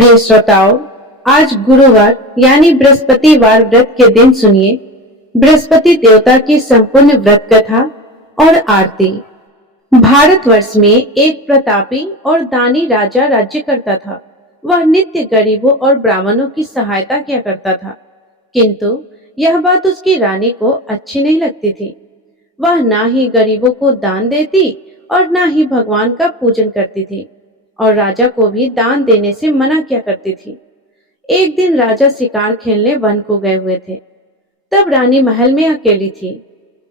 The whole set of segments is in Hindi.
प्रिय श्रोताओं, आज गुरुवार यानी बृहस्पतिवार व्रत के दिन सुनिए बृहस्पति देवता की संपूर्ण व्रत कथा और आरती। भारतवर्ष में एक प्रतापी और दानी राजा राज्य करता था। वह नित्य गरीबों और ब्राह्मणों की सहायता किया करता था, किंतु यह बात उसकी रानी को अच्छी नहीं लगती थी। वह ना ही गरीबों को दान देती और ना ही भगवान का पूजन करती थी, और राजा को भी दान देने से मना किया करती थी। एक दिन राजा शिकार खेलने वन को गए हुए थे। तब रानी महल में अकेली थी।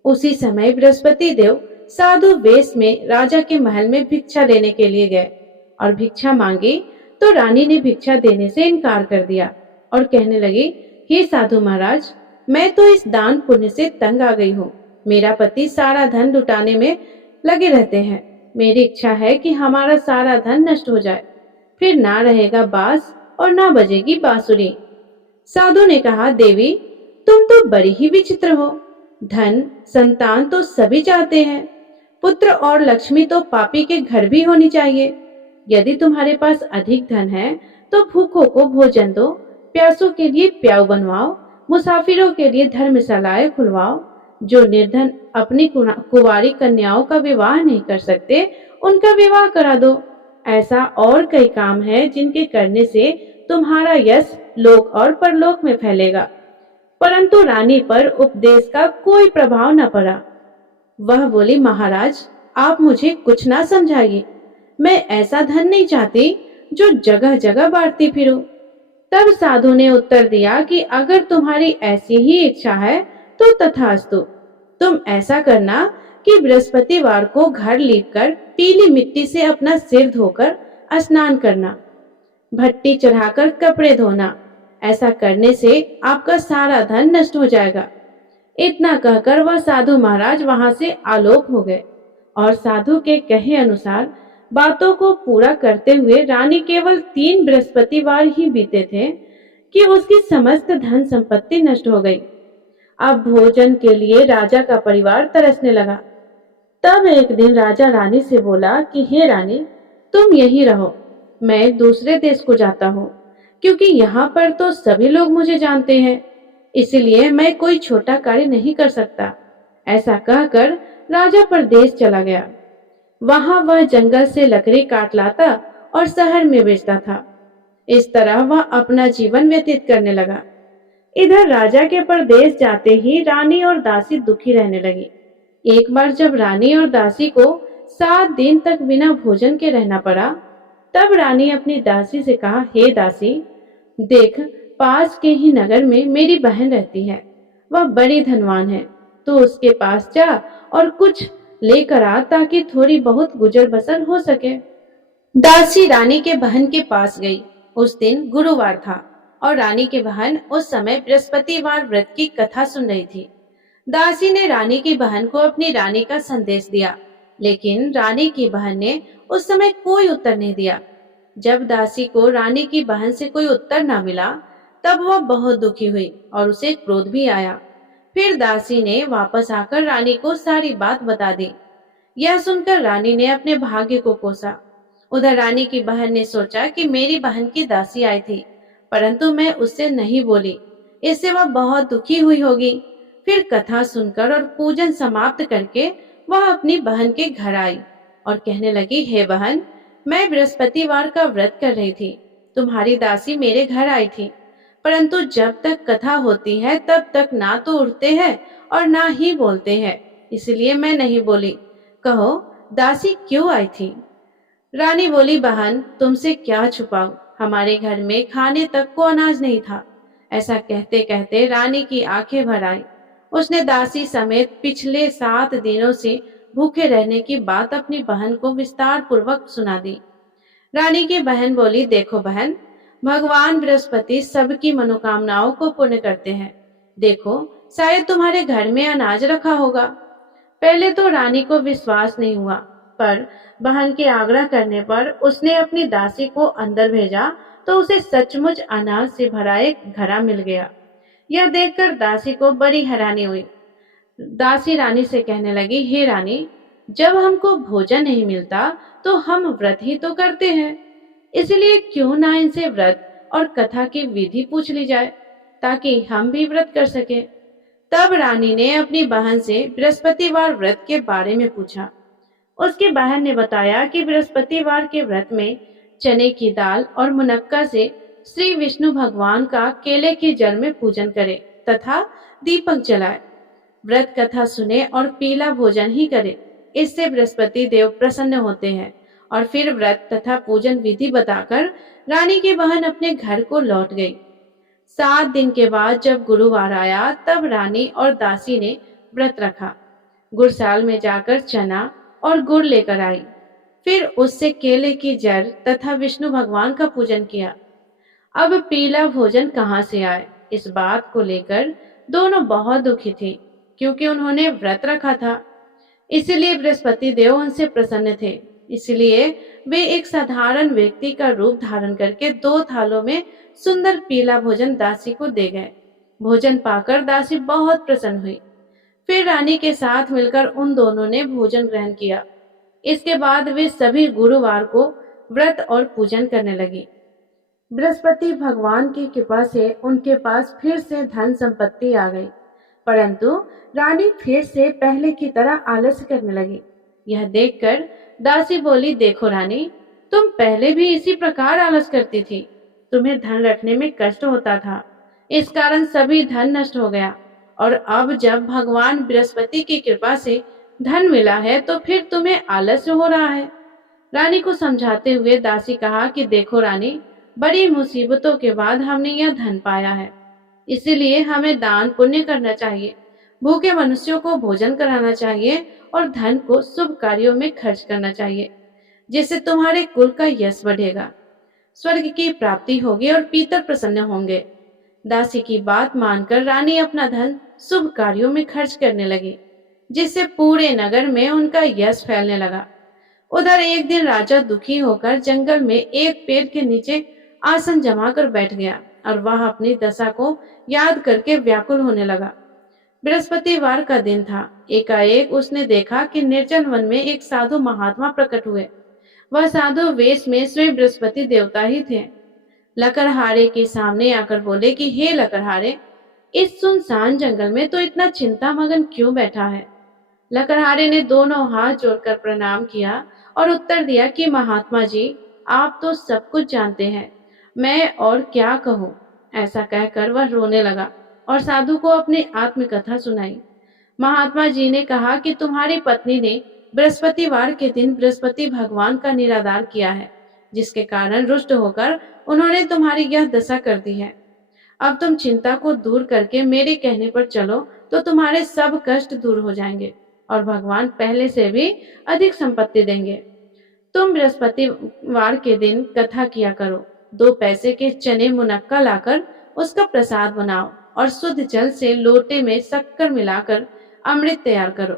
उसी समय बृहस्पति देव साधु वेश में राजा के महल में भिक्षा लेने के लिए गए और भिक्षा मांगी तो रानी ने भिक्षा देने से इनकार कर दिया और कहने लगी, हे साधु महाराज, मैं तो इस दान पुण्य से तंग आ गई हूँ। मेरा पति सारा धन लुटाने में लगे रहते हैं। मेरी इच्छा है कि हमारा सारा धन नष्ट हो जाए, फिर ना रहेगा बांस और ना बजेगी बांसुरी। साधु ने कहा, देवी, तुम तो बड़ी ही विचित्र हो। धन संतान तो सभी चाहते हैं, पुत्र और लक्ष्मी तो पापी के घर भी होनी चाहिए। यदि तुम्हारे पास अधिक धन है तो भूखों को भोजन दो, प्यासों के लिए प्याऊ बनवाओ, मुसाफिरों के लिए धर्मशालाएं खुलवाओ। जो निर्धन अपनी कुंवारी कन्याओं का विवाह नहीं कर सकते, उनका विवाह करा दो। ऐसा और कई काम है जिनके करने से तुम्हारा यश लोक और परलोक में फैलेगा। परंतु रानी पर उपदेश का कोई प्रभाव न पड़ा। वह बोली, महाराज, आप मुझे कुछ ना समझाइए। मैं ऐसा धन नहीं चाहती जो जगह जगह बांटती फिरूं। तब साधु ने उत्तर दिया कि अगर तुम्हारी ऐसी ही इच्छा है तो तथास्तु। तुम ऐसा करना कि बृहस्पतिवार को घर लीपकर पीली मिट्टी से अपना सिर धोकर स्नान करना, भट्टी चढ़ाकर कपड़े धोना। ऐसा करने से आपका सारा धन नष्ट हो जाएगा। इतना कहकर वह साधु महाराज वहां से आलोक हो गए और साधु के कहे अनुसार बातों को पूरा करते हुए रानी केवल 3 बृहस्पतिवार ही बीते थे कि उसकी समस्त धन संपत्ति नष्ट हो गई। अब भोजन के लिए राजा का परिवार तरसने लगा। तब एक दिन राजा रानी से बोला कि हे रानी, तुम यहीं रहो, मैं दूसरे देश को जाता हूँ, क्योंकि यहाँ पर तो सभी लोग मुझे जानते हैं, इसलिए मैं कोई छोटा कार्य नहीं कर सकता। ऐसा कहकर राजा परदेश चला गया। वहां वह जंगल से लकड़ी काट लाता और शहर में बेचता था। इस तरह वह अपना जीवन व्यतीत करने लगा। इधर राजा के परदेश जाते ही रानी और दासी दुखी रहने लगी। एक बार जब रानी और दासी को 7 दिन तक बिना भोजन के रहना पड़ा, तब रानी अपनी दासी से कहा, हे दासी, देख, पास के ही नगर में मेरी बहन रहती है। वह बड़ी धनवान है, तो उसके पास जा और कुछ लेकर आ ताकि थोड़ी बहुत गुजर बसर हो सके। दासी रानी के बहन के पास गई। उस दिन गुरुवार था और रानी की बहन उस समय बृहस्पतिवार व्रत की कथा सुन रही थी। दासी ने रानी की बहन को अपनी रानी का संदेश दिया, लेकिन रानी की बहन ने उस समय कोई उत्तर नहीं दिया। जब दासी को रानी की बहन से कोई उत्तर न मिला, तब वह बहुत दुखी हुई और उसे क्रोध भी आया। फिर दासी ने वापस आकर रानी को सारी बात बता दी। यह सुनकर रानी ने अपने भाग्य को कोसा। उधर रानी की बहन ने सोचा कि मेरी बहन की दासी आई थी, परंतु मैं उससे नहीं बोली, इससे वह बहुत दुखी हुई होगी। फिर कथा सुनकर और पूजन समाप्त करके वह अपनी बहन के घर आई और कहने लगी, हे बहन, मैं बृहस्पतिवार का व्रत कर रही थी। तुम्हारी दासी मेरे घर आई थी, परंतु जब तक कथा होती है तब तक ना तो उठते हैं और ना ही बोलते हैं, इसलिए मैं नहीं बोली। कहो, दासी क्यों आई थी? रानी बोली, बहन, तुमसे क्या छुपाऊं, हमारे घर में खाने तक को अनाज नहीं था। ऐसा कहते कहते रानी की आंखें भर आई। उसने दासी समेत पिछले 7 दिनों से भूखे रहने की बात अपनी बहन को विस्तार पूर्वक सुना दी। रानी की बहन बोली, देखो बहन, भगवान बृहस्पति सबकी मनोकामनाओं को पूर्ण करते हैं। देखो, शायद तुम्हारे घर में अनाज रखा होगा। पहले तो रानी को विश्वास नहीं हुआ, पर बहन के आग्रह करने पर उसने अपनी दासी को अंदर भेजा तो उसे सचमुच अनाज से भरा एक घड़ा मिल गया। यह देखकर दासी को बड़ी हैरानी हुई। दासी रानी से कहने लगी, हे रानी, जब हमको भोजन नहीं मिलता तो हम व्रत ही तो करते हैं। इसलिए क्यों ना इनसे व्रत और कथा की विधि पूछ ली जाए, ताकि हम भी व्रत कर सके। तब रानी ने अपनी बहन से बृहस्पतिवार व्रत के बारे में पूछा। उसकी बहन ने बताया कि बृहस्पतिवार के व्रत में चने की दाल और मुनक्का से श्री विष्णु भगवान का केले की जड़ में पूजन करे तथा दीपक जलाए, व्रत कथा सुने और पीला भोजन ही करे। इससे बृहस्पति देव प्रसन्न होते हैं। और फिर व्रत तथा पूजन विधि बताकर रानी की बहन अपने घर को लौट गई। 7 दिन के बाद जब गुरुवार आया तब रानी और दासी ने व्रत रखा। गुड़साल में जाकर चना और गुड़ लेकर आई। फिर उससे केले की जड़ तथा विष्णु भगवान का पूजन किया। अब पीला भोजन कहाँ से आए, इस बात को लेकर दोनों बहुत दुखी थे, क्योंकि उन्होंने व्रत रखा था। इसलिए बृहस्पति देव उनसे प्रसन्न थे। इसलिए वे एक साधारण व्यक्ति का रूप धारण करके 2 थालों में सुंदर पीला भोजन दासी को दे गए। भोजन पाकर दासी बहुत प्रसन्न हुई। फिर रानी के साथ मिलकर उन दोनों ने भोजन ग्रहण किया। इसके बाद वे सभी गुरुवार को व्रत और पूजन करने लगी। बृहस्पति भगवान की कृपा से उनके पास फिर से धन संपत्ति आ गई, परंतु रानी फिर से पहले की तरह आलस्य करने लगी। यह देखकर दासी बोली, देखो रानी, तुम पहले भी इसी प्रकार आलस करती थी। तुम्हें धन रखने में कष्ट होता था, इस कारण सभी धन नष्ट हो गया। और अब जब भगवान बृहस्पति की कृपा से धन मिला है तो फिर तुम्हें आलस्य हो रहा है। रानी को समझाते हुए दासी कहा कि देखो रानी, बड़ी मुसीबतों के बाद हमने यह धन पाया है, इसीलिए हमें दान पुण्य करना चाहिए, भूखे मनुष्यों को भोजन कराना चाहिए और धन को शुभ कार्यों में खर्च करना चाहिए, जिससे तुम्हारे कुल का यश बढ़ेगा, स्वर्ग की प्राप्ति होगी और पितर प्रसन्न होंगे। दासी की बात मानकर रानी अपना धन शुभ कार्यों में खर्च करने लगी, जिससे पूरे नगर में उनका यश फैलने लगा। उधर एक दिन राजा दुखी होकर जंगल में एक पेड़ के नीचे आसन जमा कर बैठ गया और वह अपनी दशा को याद करके व्याकुल होने लगा। बृहस्पतिवार का दिन था। एकाएक उसने देखा कि निर्जन वन में एक साधु महात्मा प्रकट हुए। वह साधु वेश में स्वयं बृहस्पति देवता ही थे। लकड़हारे के सामने आकर बोले कि हे लकड़हारे, इस सुनसान जंगल में तो इतना चिंता मगन क्यों बैठा है। लकड़हारे ने दोनों हाथ जोड़कर प्रणाम किया और उत्तर दिया कि महात्मा जी, आप तो सब कुछ जानते हैं, मैं और क्या कहूँ। ऐसा कहकर वह रोने लगा और साधु को अपनी आत्मकथा सुनाई। महात्मा जी ने कहा कि तुम्हारी पत्नी ने बृहस्पतिवार के दिन बृहस्पति भगवान का निरादर किया है, जिसके कारण रुष्ट होकर उन्होंने तुम्हारी यह दशा कर दी है। अब तुम चिंता को दूर करके मेरे कहने पर चलो तो तुम्हारे सब कष्ट दूर हो जाएंगे और भगवान पहले से भी अधिक संपत्ति देंगे। तुम बृहस्पतिवार के दिन कथा किया करो। 2 पैसे के चने मुनक्का लाकर उसका प्रसाद बनाओ और शुद्ध जल से लोटे में शक्कर मिलाकर अमृत तैयार करो।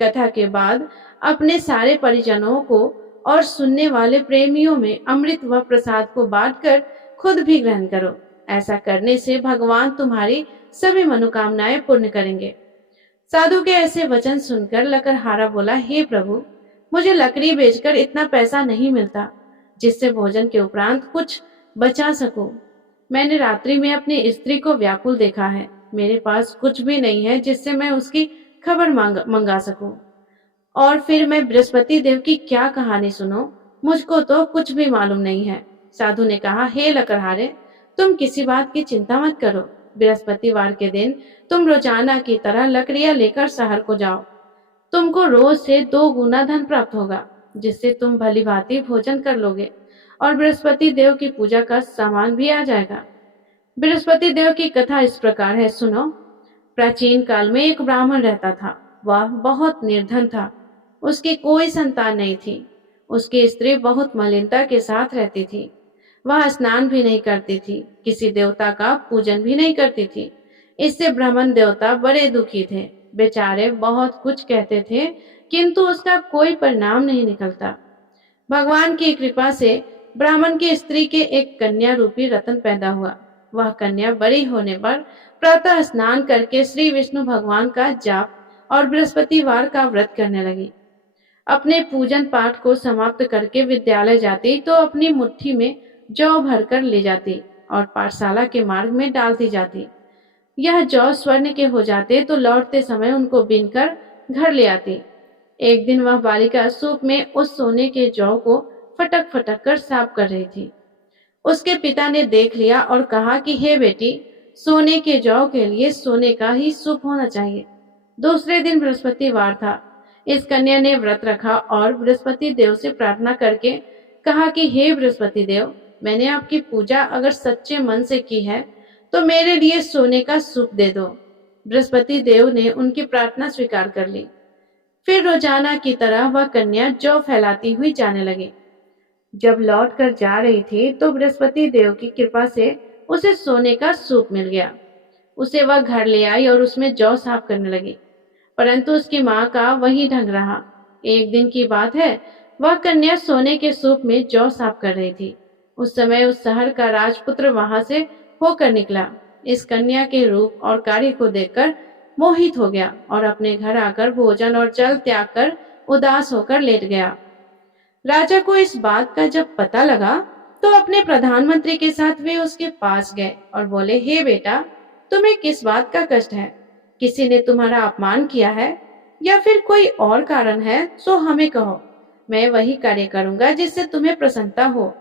कथा के बाद अपने सारे परिजनों को और सुनने वाले प्रेमियों में अमृत व प्रसाद को बांटकर खुद भी ग्रहण करो। ऐसा करने से भगवान तुम्हारी सभी मनोकामनाएं पूर्ण करेंगे। साधु के ऐसे वचन सुनकर लकड़हारा बोला, हे प्रभु, मुझे लकड़ी बेचकर इतना पैसा नहीं मिलता जिससे भोजन के उपरांत कुछ बचा सकूं। मैंने रात्रि में अपनी स्त्री को व्याकुल देखा है। मेरे पास कुछ भी नहीं है जिससे मैं उसकी खबर मंगा सकूं। और फिर मैं बृहस्पति देव की क्या कहानी सुनूं? मुझको तो कुछ भी मालूम नहीं है। साधु ने कहा, हे लकड़हारे, तुम किसी बात की चिंता मत करो। बृहस्पतिवार के दिन तुम रोजाना की तरह लकड़ियां लेकर शहर को जाओ। तुमको रोज से 2 गुना धन प्राप्त होगा, जिससे तुम भली भांति भोजन कर लोगे और बृहस्पति देव की पूजा का सामान भी आ जाएगा। बृहस्पति देव की कथा इस प्रकार है, सुनो। प्राचीन काल में एक ब्राह्मण रहता था। वह बहुत निर्धन था। उसकी कोई संतान नहीं थी। उसकी स्त्री बहुत मलिनता के साथ रहती थी। वह स्नान भी नहीं करती थी, किसी देवता का पूजन भी नहीं करती थी। इससे ब्राह्मण देवता बड़े दुखी थे। बेचारे बहुत कुछ कहते थे, किंतु उसका कोई परिणाम नहीं निकलता। भगवान की कृपा से ब्राह्मण की स्त्री के एक कन्या रूपी रतन पैदा हुआ। वह कन्या बड़ी होने पर प्रातः स्नान करके श्री विष्णु भगवान का जाप और बृहस्पतिवार का व्रत करने लगी। अपने पूजन पाठ को समाप्त करके विद्यालय जाती तो अपनी मुट्ठी में जौ भरकर ले जाती और पाठशाला के मार्ग में डालती जाती। यह जौ स्वर्ण के हो जाते तो लौटते समय उनको बीनकर घर ले आती। एक दिन वह बालिका सूप में उस सोने के जौ को फटक फटक कर साफ कर रही थी। उसके पिता ने देख लिया और कहा कि हे बेटी, सोने के जौ के लिए सोने का ही सूप होना चाहिए। दूसरे दिन बृहस्पतिवार था। इस कन्या ने व्रत रखा और बृहस्पति देव से प्रार्थना करके कहा कि हे बृहस्पति देव, मैंने आपकी पूजा अगर सच्चे मन से की है तो मेरे लिए सोने का सूप दे दो। बृहस्पति देव ने उनकी प्रार्थना स्वीकार कर ली। फिर रोजाना की तरह वह कन्या जौ फैलाती हुई जाने लगी। जब लौट कर जा रही थी तो बृहस्पति देव की कृपा से उसे सोने का सूप मिल गया। उसे वह घर ले आई और उसमें जौ साफ करने लगी, परंतु उसकी माँ का वही ढंग रहा। एक दिन की बात है, वह कन्या सोने के सूप में जौ साफ कर रही थी। उस समय उस शहर का राजपुत्र वहां से होकर निकला। इस कन्या के रूप और कार्य को देखकर मोहित हो गया और अपने घर आकर भोजन और जल त्याग कर उदास होकर लेट गया। राजा को इस बात का जब पता लगा तो अपने प्रधानमंत्री के साथ वे उसके पास गए और बोले, हे बेटा, तुम्हें किस बात का कष्ट है? किसी ने तुम्हारा अपमान किया है या फिर कोई और कारण है तो हमें कहो, मैं वही कार्य करूंगा जिससे तुम्हें प्रसन्नता हो।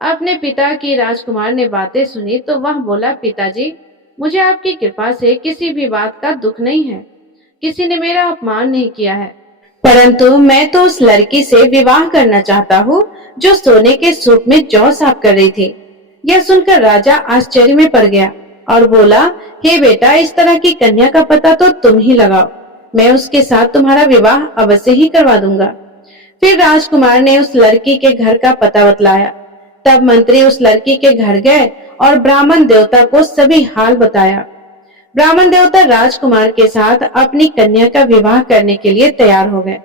अपने पिता की राजकुमार ने बातें सुनी तो वह बोला, पिताजी, मुझे आपकी कृपा से किसी भी बात का दुख नहीं है। किसी ने मेरा अपमान नहीं किया है, परंतु मैं तो उस लड़की से विवाह करना चाहता हूँ जो सोने के सूप में जौ साफ कर रही थी। यह सुनकर राजा आश्चर्य में पड़ गया और बोला, हे बेटा, इस तरह की कन्या का पता तो तुम ही लगाओ। मैं उसके साथ तुम्हारा विवाह अवश्य ही करवा दूंगा। फिर राजकुमार ने उस लड़की के घर का पता बतलाया। तब मंत्री उस लड़की के घर गए और ब्राह्मण देवता को सभी हाल बताया। ब्राह्मण देवता राजकुमार के साथ अपनी कन्या का विवाह करने के लिए तैयार हो गए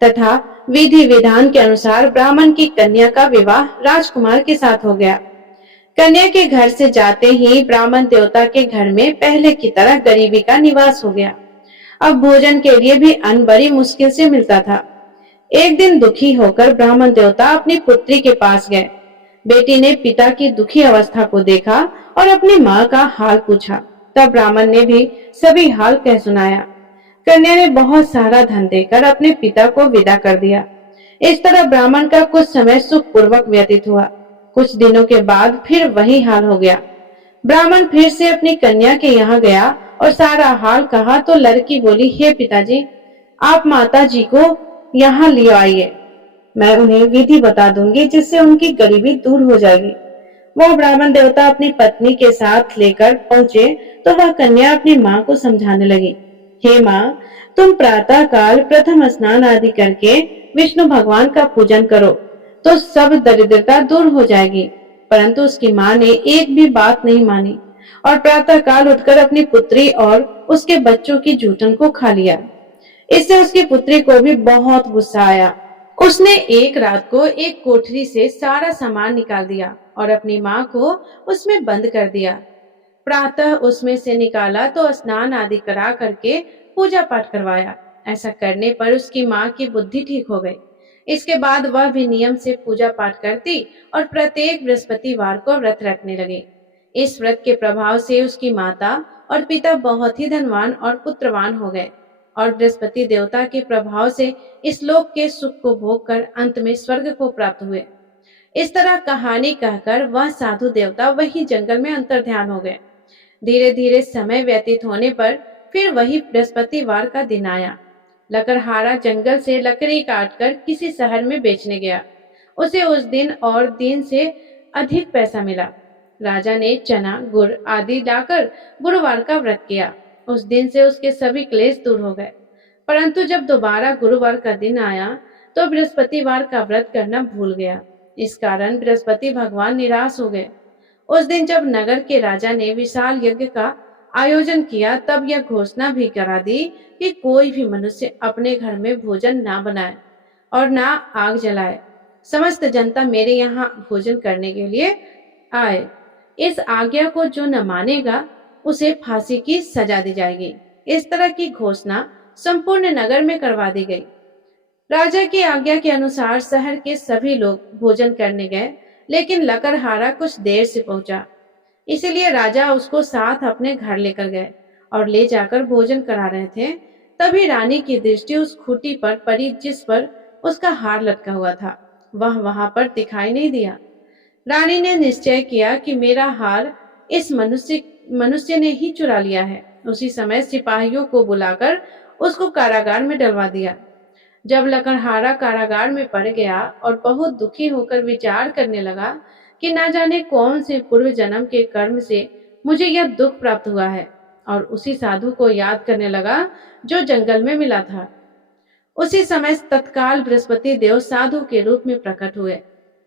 तथा विधि विधान के अनुसार ब्राह्मण की कन्या का विवाह राजकुमार के साथ हो गया। कन्या के घर से जाते ही ब्राह्मण देवता के घर में पहले की तरह गरीबी का निवास हो गया। अब भोजन के लिए भी अन्न बड़ी मुश्किल से मिलता था। एक दिन दुखी होकर ब्राह्मण देवता अपनी पुत्री के पास गए। बेटी ने पिता की दुखी अवस्था को देखा और अपनी माँ का हाल पूछा। तब ब्राह्मण ने भी सभी हाल कह सुनाया। कन्या ने बहुत सारा धन देकर अपने पिता को विदा कर दिया। इस तरह ब्राह्मण का कुछ समय सुखपूर्वक व्यतीत हुआ। कुछ दिनों के बाद फिर वही हाल हो गया। ब्राह्मण फिर से अपनी कन्या के यहाँ गया और सारा हाल कहा तो लड़की बोली, हे पिताजी, आप माता जी को यहाँ ले आइए, मैं उन्हें विधि बता दूंगी जिससे उनकी गरीबी दूर हो जाएगी। वह ब्राह्मण देवता अपनी पत्नी के साथ लेकर पहुंचे तो वह कन्या अपनी माँ को समझाने लगी, हे माँ, तुम प्रातः काल प्रथम स्नान आदि करके विष्णु भगवान का पूजन करो तो सब दरिद्रता दूर हो जाएगी। परंतु उसकी माँ ने एक भी बात नहीं मानी और प्रातः काल उठकर अपनी पुत्री और उसके बच्चों की जूठन को खा लिया। इससे उसकी पुत्री को भी बहुत गुस्सा आया। उसने एक रात को एक कोठरी से सारा सामान निकाल दिया और अपनी माँ को उसमें बंद कर दिया। प्रातः उसमें से निकाला तो स्नान आदि करा करके पूजा पाठ करवाया। ऐसा करने पर उसकी माँ की बुद्धि ठीक हो गई। इसके बाद वह भी नियम से पूजा पाठ करती और प्रत्येक बृहस्पतिवार को व्रत रखने लगी। इस व्रत के प्रभाव से उसकी माता और पिता बहुत ही धनवान और पुत्रवान हो गए और बृहस्पति देवता के प्रभाव से इस लोक के सुख को भोग कर अंत में स्वर्ग को प्राप्त हुए। इस तरह कहानी कहकर वह साधु देवता वही जंगल में अंतर्ध्यान हो गए। धीरे धीरे समय व्यतीत होने पर फिर वही बृहस्पतिवार का दिन आया। लकड़हारा जंगल से लकड़ी काटकर किसी शहर में बेचने गया। उसे उस दिन और दिन से अधिक पैसा मिला। राजा ने चना, गुड़ आदि लाकर गुरुवार का व्रत किया। उस दिन से उसके सभी क्लेश दूर हो गए। परंतु जब दोबारा गुरुवार का दिन आया तो बृहस्पतिवार का व्रत करना भूल गया। इस कारण बृहस्पति भगवान निराश हो गए। उस दिन जब नगर के राजा ने विशाल यज्ञ का आयोजन किया तब यह घोषणा भी करा दी कि कोई भी मनुष्य अपने घर में भोजन ना बनाए और ना आग जलाए। समस्त जनता मेरे यहाँ भोजन करने के लिए आए। इस आज्ञा को जो न मानेगा उसे फांसी की सजा दी जाएगी। इस तरह की घोषणा संपूर्ण नगर में करवा दी गई। राजा की आज्ञा के अनुसार शहर के सभी लोग भोजन करने गए, लेकिन लकड़हारा कुछ देर से पहुंचा। इसीलिए राजा उसको साथ अपने घर लेकर गए और ले जाकर भोजन करा रहे थे। तभी रानी की दृष्टि उस खूंटी पर पड़ी जिस पर उसका हार लटका हुआ था। वह वहां पर दिखाई नहीं दिया। रानी ने निश्चय किया कि मेरा हार इस मनुष्य ने ही चुरा लिया है। उसी समय सिपाहियों को बुलाकर उसको कारागार में डलवा दिया। जब लकड़हारा कारागार में पड़ गया और बहुत दुखी होकर विचार करने लगा कि ना जाने कौन से पूर्व जन्म के कर्म से मुझे यह दुख प्राप्त हुआ है, और उसी साधु को याद करने लगा जो जंगल में मिला था। उसी समय तत्काल बृहस्पति देव साधु के रूप में प्रकट हुए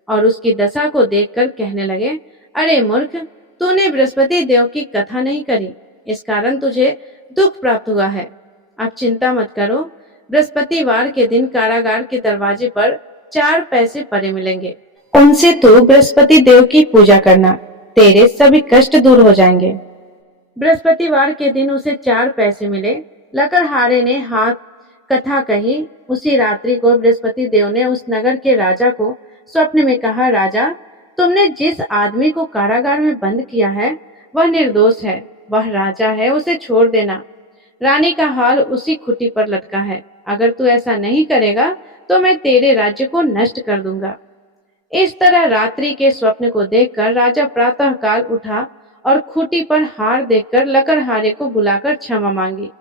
और उसकी दशा को देखकर कहने लगे, अरे मूर्ख, तूने बृहस्पति देव की कथा नहीं करी, इस कारण तुझे दुख प्राप्त हुआ है। अब चिंता मत करो, बृहस्पतिवार के दिन कारागार के दरवाजे पर 4 पैसे पड़े मिलेंगे। उनसे तू बृहस्पति देव की पूजा करना, तेरे सभी कष्ट दूर हो जाएंगे। बृहस्पतिवार के दिन उसे 4 पैसे मिले। लकड़हारे ने हाथ कथा कही। उसी रात्रि को बृहस्पति देव ने उस नगर के राजा को स्वप्न में कहा, राजा, तुमने जिस आदमी को कारागार में बंद किया है वह निर्दोष है, वह राजा है, उसे छोड़ देना। रानी का हाल उसी खुटी पर लटका है। अगर तू ऐसा नहीं करेगा तो मैं तेरे राज्य को नष्ट कर दूंगा। इस तरह रात्रि के स्वप्न को देखकर राजा प्रातः काल उठा और खूंटी पर हार देखकर लकड़हारे को बुलाकर क्षमा मांगी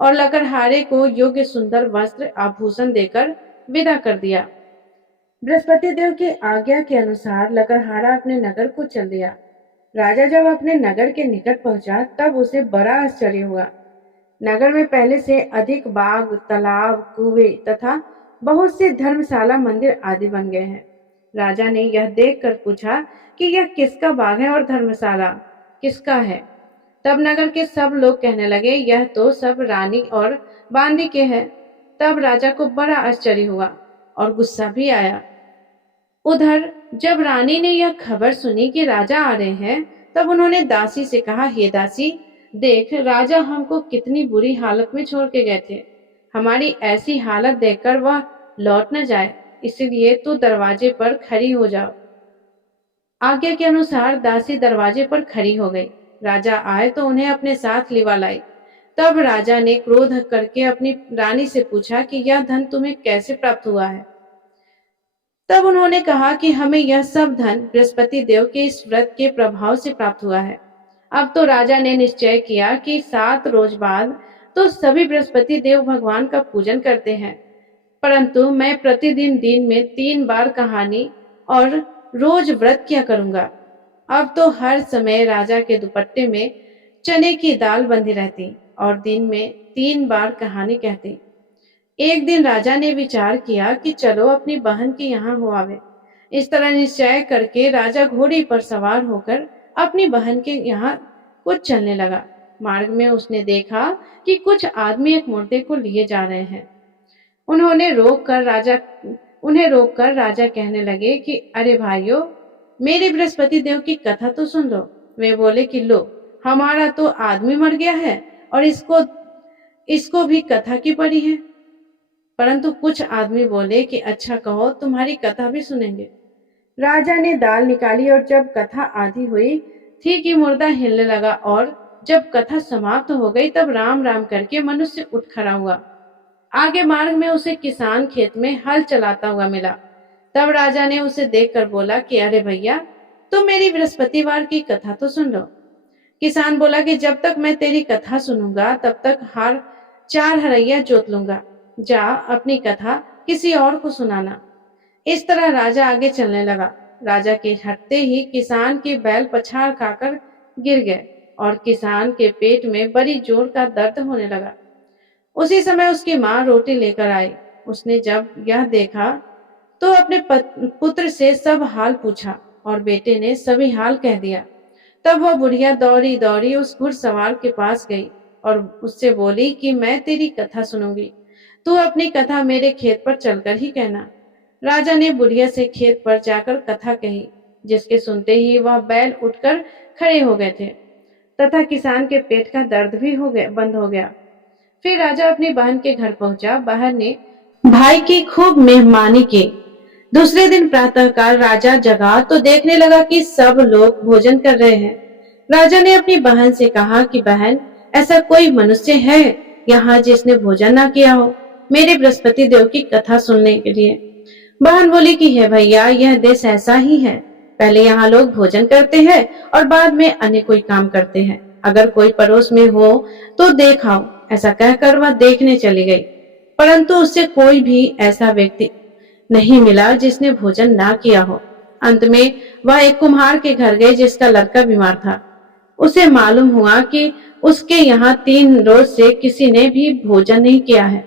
और लकड़हारे को योग्य सुंदर वस्त्र आभूषण देकर विदा कर दिया। बृहस्पति देव की आज्ञा के अनुसार लकड़हारा अपने नगर को चल दिया। राजा जब अपने नगर के निकट पहुंचा तब उसे बड़ा आश्चर्य हुआ। नगर में पहले से अधिक बाग, तालाब, कुएं तथा बहुत से धर्मशाला, मंदिर आदि बन गए हैं। राजा ने यह देखकर पूछा कि यह किसका बाग है और धर्मशाला किसका है। तब नगर के सब लोग कहने लगे, यह तो सब रानी और बांदी के हैं। तब राजा को बड़ा आश्चर्य हुआ और गुस्सा भी आया। उधर जब रानी ने यह खबर सुनी कि राजा आ रहे हैं, तब उन्होंने दासी से कहा, हे दासी, देख, राजा हमको कितनी बुरी हालत में छोड़ के गए थे। हमारी ऐसी हालत देखकर वह लौट न जाए, इसलिए तू दरवाजे पर खड़ी हो जाओ। आज्ञा के अनुसार दासी दरवाजे पर खड़ी हो गई। राजा आए तो उन्हें अपने साथ लिवा लाई। तब राजा ने क्रोध करके अपनी रानी से पूछा कि यह धन तुम्हें कैसे प्राप्त हुआ है। तब उन्होंने कहा कि हमें यह सब धन बृहस्पति देव के इस व्रत के प्रभाव से प्राप्त हुआ है। अब तो राजा ने निश्चय किया कि 7 रोज बाद तो सभी बृहस्पति देव भगवान का पूजन करते हैं, परंतु मैं प्रतिदिन दिन में 3 बार कहानी और रोज व्रत किया करूंगा। अब तो हर समय राजा के दुपट्टे में चने की दाल बंधी रहती और दिन में 3 बार कहानी कहती। एक दिन राजा ने विचार किया कि चलो अपनी बहन के यहाँ हो आवे। इस तरह निश्चय करके राजा घोड़ी पर सवार होकर अपनी बहन के यहाँ को चलने लगा। मार्ग में उसने देखा कि कुछ आदमी एक मुर्दे को लिए जा रहे हैं। उन्हें रोककर राजा कहने लगे कि अरे भाइयों, मेरे बृहस्पति देव की कथा तो सुन लो। वे बोले कि लो, हमारा तो आदमी मर गया है और इसको भी कथा की पड़ी है। परंतु कुछ आदमी बोले कि अच्छा कहो, तुम्हारी कथा भी सुनेंगे। राजा ने दाल निकाली और जब कथा आधी हुई थी कि मुर्दा हिलने लगा, और जब कथा समाप्त हो गई तब राम राम करके मनुष्य उठ खड़ा हुआ। आगे मार्ग में उसे किसान खेत में हल चलाता हुआ मिला। तब राजा ने उसे देखकर बोला कि अरे भैया, तुम मेरी बृहस्पतिवार की कथा तो सुन लो। किसान बोला कि जब तक मैं तेरी कथा सुनूंगा तब तक 4 हरैया जोत लूंगा। जा अपनी कथा किसी और को सुनाना। इस तरह राजा आगे चलने लगा। राजा के हटते ही किसान के बैल पछाड़ खाकर गिर गए और किसान के पेट में बड़ी जोर का दर्द होने लगा। उसी समय उसकी माँ रोटी लेकर आई। उसने जब यह देखा तो अपने पुत्र से सब हाल पूछा और बेटे ने सभी हाल कह दिया। तब वह बुढ़िया दौड़ी दौड़ी उस घुड़सवार के पास गई और उससे बोली कि मैं तेरी कथा सुनूंगी, तू अपनी कथा मेरे खेत पर चलकर ही कहना। राजा ने बुढ़िया से खेत पर जाकर कथा कही, जिसके सुनते ही वह बैल उठकर खड़े हो गए थे तथा किसान के पेट का दर्द भी बंद हो गया। फिर राजा अपनी बहन के घर पहुंचा। बहन ने भाई की खूब मेहमानी की। दूसरे दिन प्रातःकाल राजा जगा तो देखने लगा कि सब लोग भोजन कर रहे हैं। राजा ने अपनी बहन से कहा कि बहन, ऐसा कोई मनुष्य है यहाँ जिसने भोजन ना किया हो मेरे बृहस्पति देव की कथा सुनने के लिए। बहन बोली कि हे भैया, यह देश ऐसा ही है, पहले यहाँ लोग भोजन करते हैं और बाद में अन्य कोई काम करते हैं। अगर कोई पड़ोस में हो तो देख आओ। ऐसा कहकर वह देखने चली गई, परंतु उससे कोई भी ऐसा व्यक्ति नहीं मिला जिसने भोजन ना किया हो। अंत में वह एक कुम्हार के घर गए जिसका लड़का बीमार था। उसे मालूम हुआ कि उसके यहाँ 3 रोज से किसी ने भी भोजन नहीं किया है।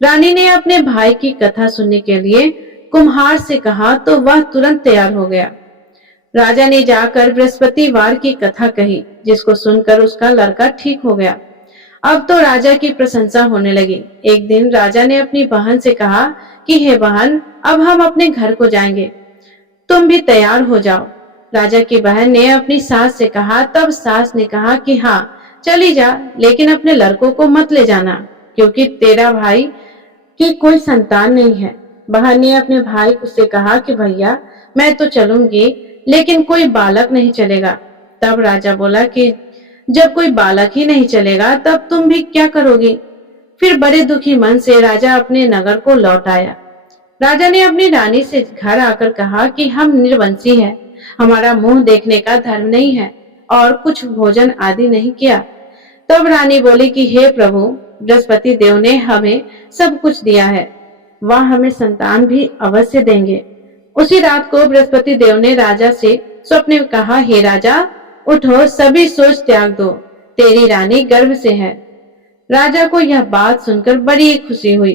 रानी ने अपने भाई की कथा सुनने के लिए कुम्हार से कहा तो वह तुरंत तैयार हो गया। राजा ने जाकर बृहस्पतिवार की कथा कही, जिसको सुनकर उसका लड़का ठीक हो गया। अब तो राजा की प्रशंसा होने लगी। एक दिन राजा ने अपनी बहन से कहा कि हे बहन, अब हम अपने घर को जाएंगे, तुम भी तैयार हो जाओ। राजा की बहन ने अपनी सास से कहा, तब सास ने कहा कि हाँ चली जा, लेकिन अपने लड़कों को मत ले जाना, क्योंकि तेरा भाई की कोई संतान नहीं है। बहन ने अपने भाई से कहा कि भैया, मैं तो चलूंगी, लेकिन कोई बालक नहीं चलेगा। तब राजा बोला कि जब कोई बालक ही नहीं चलेगा तब तुम भी क्या करोगी। फिर बड़े दुखी मन से राजा अपने नगर को लौट आया। राजा ने अपनी रानी से घर आकर कहा कि हम निर्वंशी हैं, हमारा मुंह देखने का धर्म नहीं है और कुछ भोजन आदि नहीं किया। तब रानी बोली कि हे प्रभु, बृहस्पति देव ने हमें सब कुछ दिया है, वह हमें संतान भी अवश्य देंगे। उसी रात को बृहस्पति देव ने राजा से स्वप्न में कहा, हे राजा उठो, सभी सोच त्याग दो, तेरी रानी गर्भ से है। राजा को यह बात सुनकर बड़ी खुशी हुई।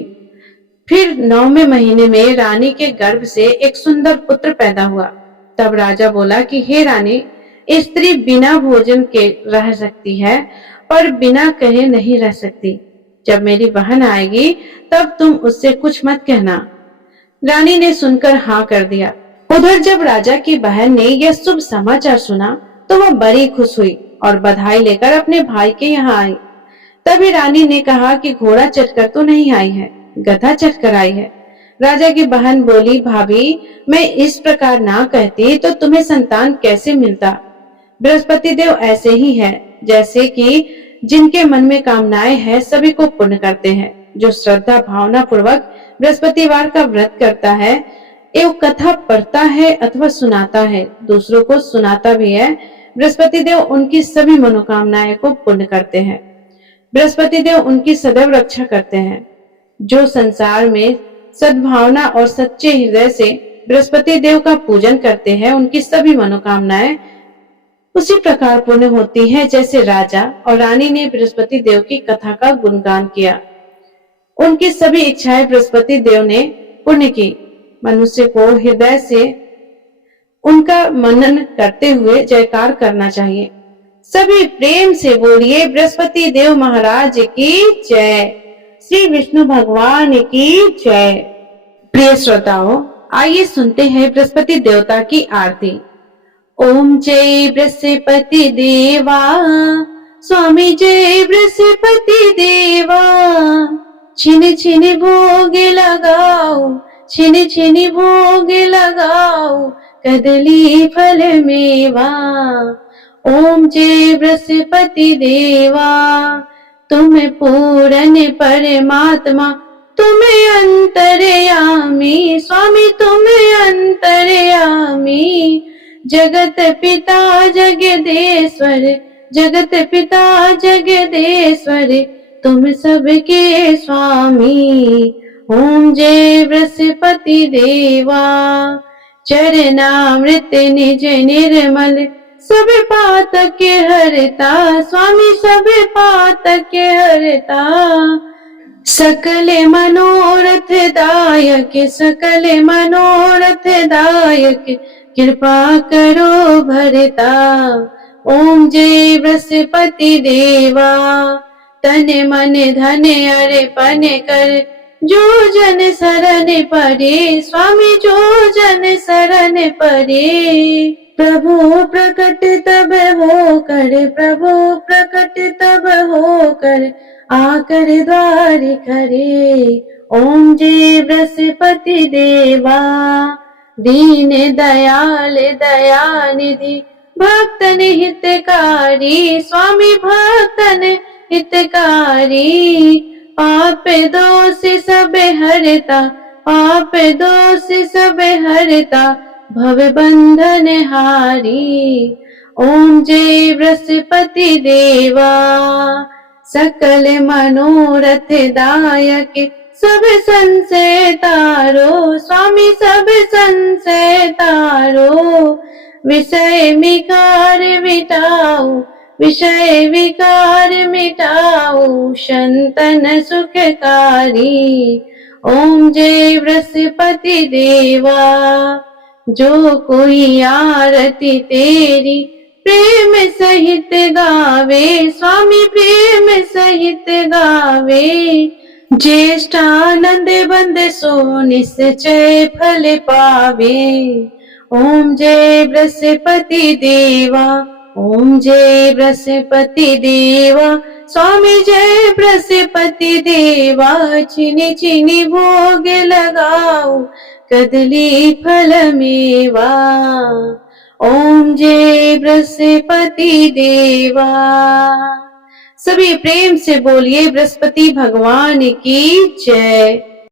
फिर 9वें महीने में रानी के गर्भ से एक सुंदर पुत्र पैदा हुआ। तब राजा बोला कि हे रानी, स्त्री बिना भोजन के रह सकती है, पर बिना कहे नहीं रह सकती। जब मेरी बहन आएगी तब तुम उससे कुछ मत कहना। रानी ने सुनकर हाँ कर दिया। उधर जब राजा की बहन ने यह शुभ समाचार सुना तो वह बड़ी खुश हुई और बधाई लेकर अपने भाई के यहाँ आई। तभी रानी ने कहा कि घोड़ा चढ़कर तो नहीं आई है, गधा चढ़कर आई है। राजा की बहन बोली, भाभी, मैं इस प्रकार ना कहती तो तुम्हें संतान कैसे मिलता। बृहस्पति देव ऐसे ही है, जैसे कि जिनके मन में कामनाएं हैं सभी को पूर्ण करते हैं। जो श्रद्धा भावना पूर्वक बृहस्पतिवार का व्रत करता है एवं कथा पढ़ता है अथवा सुनाता है, दूसरों को सुनाता भी है, बृहस्पति देव उनकी सभी मनोकामनाएं को पूर्ण करते हैं। बृहस्पति देव उनकी सदैव रक्षा करते हैं। जो संसार में सद्भावना और सच्चे हृदय से बृहस्पति देव का पूजन करते हैं, उनकी सभी मनोकामनाएं उसी प्रकार पूर्ण होती हैं जैसे राजा और रानी ने बृहस्पति देव की कथा का गुणगान किया। उनकी सभी इच्छाएं बृहस्पति देव ने पूर्ण की। मनुष्य को हृदय से उनका मनन करते हुए जयकार करना चाहिए। सभी प्रेम से बोलिए, बृहस्पति देव महाराज की जय, श्री विष्णु भगवान की जय। प्रिय श्रोताओं, आइए सुनते हैं बृहस्पति देवता की आरती। ओम जय बृहस्पति देवा, स्वामी जय बृहस्पति देवा। छिन छिन भोग लगाओ, छिन छिन भोग लगाओ, कदली फल मेवा। ओम जय बृहस्पति देवा, तुम पूर्ण परमात्मा, तुम अंतर्यामी, स्वामी तुम अंतर्यामी। जगत पिता जगदेश्वर, जगत पिता जगदेश्वर, तुम सबके स्वामी। ओम जय बृहस्पति देवा, चरणामृत निज निर्मल, सब पातक हरता, स्वामी सब पातक हरता। सकल मनोरथ दायक, सकल मनोरथ दायक, कृपा करो भरता। ओम जय बृहस्पति देवा, तन मन धन अर्पण कर, जो जन शरण पड़े, स्वामी जो जन शरण पड़े। प्रभु प्रकट तब हो कर, प्रभु प्रकट तब हो कर, आकर द्वार करे। ओम जय बृहस्पति देवा, दीन दयाल दयानिधि, भक्तन हितकारी, स्वामी भक्तन हितकारी। पाप दोष सब हरता, पाप दोष सब हरता, भव बंधन हारी। ओम जय बृहस्पति देवा, सकल मनोरथ दायक, सब संशय तारो, स्वामी सब संशय तारो। विषय विकार मिटाओ, विषय विकार मिटाओ, संतन सुखकारी। ओम जय बृहस्पति देवा, जो कोई आरती तेरी प्रेम सहित गावे, स्वामी प्रेम सहित गावे। ज्येष्ठानंद बंद सो निश्चय फल पावे। ओम जय बृहस्पति देवा, ओम जय बृहस्पति देवा, स्वामी जय बृहस्पति देवा। चिनी चिनी भोग लगाओ, कदली फल मेवा। ओम जय बृहस्पति देवा। सभी प्रेम से बोलिए बृहस्पति भगवान की जय।